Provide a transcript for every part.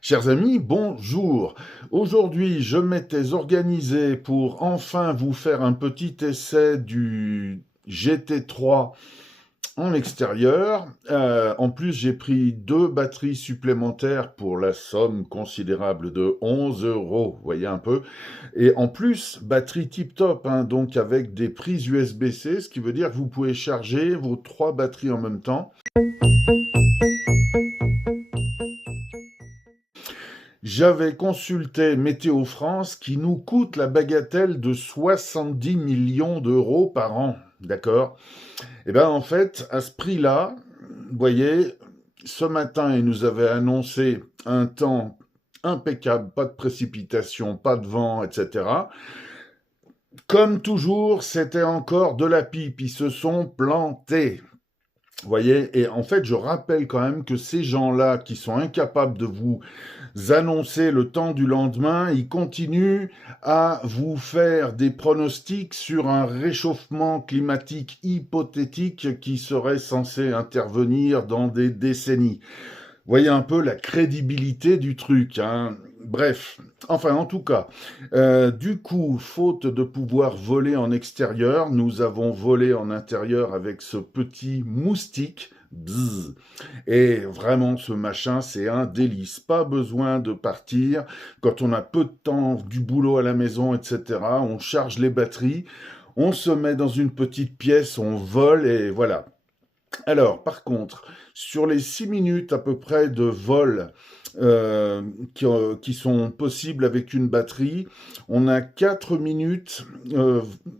Chers amis, bonjour. Aujourd'hui, je m'étais organisé pour enfin vous faire un petit essai du GT3 en extérieur. En plus, j'ai pris 2 batteries supplémentaires pour la somme considérable de 11 euros, vous voyez un peu. Et en plus, batterie tip-top, hein, donc avec des prises USB-C, ce qui veut dire que vous pouvez charger vos 3 batteries en même temps. J'avais consulté Météo France qui nous coûte la bagatelle de 70 millions d'euros par an. D'accord? Eh bien, en fait, à ce prix-là, vous voyez, ce matin, ils nous avaient annoncé un temps impeccable, pas de précipitation, pas de vent, etc. Comme toujours, c'était encore de la pipe. Ils se sont plantés. Vous voyez, et en fait, je rappelle quand même que ces gens-là qui sont incapables de vous annoncer le temps du lendemain, ils continuent à vous faire des pronostics sur un réchauffement climatique hypothétique qui serait censé intervenir dans des décennies. Vous voyez un peu la crédibilité du truc, hein. Bref, enfin en tout cas, du coup, faute de pouvoir voler en extérieur, nous avons volé en intérieur avec ce petit moustique. Bzzz. Et vraiment, ce machin, c'est un délice. Pas besoin de partir. Quand on a peu de temps, du boulot à la maison, etc., on charge les batteries, on se met dans une petite pièce, on vole et voilà. Alors, par contre, sur les 6 minutes à peu près de vol qui sont possibles avec une batterie, on a 4 minutes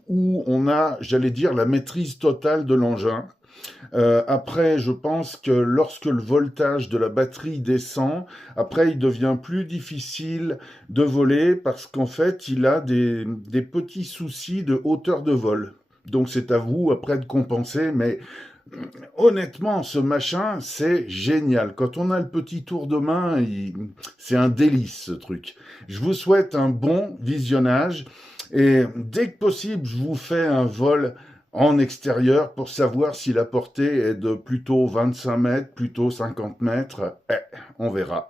où on a, j'allais dire, la maîtrise totale de l'engin. Après, je pense que lorsque le voltage de la batterie descend, après, il devient plus difficile de voler parce qu'en fait, il a des petits soucis de hauteur de vol. Donc, c'est à vous après de compenser, mais honnêtement, ce machin, c'est génial. Quand on a le petit tour de main, c'est un délice, ce truc. Je vous souhaite un bon visionnage et dès que possible, je vous fais un vol en extérieur pour savoir si la portée est de plutôt 25 mètres, plutôt 50 mètres. On verra.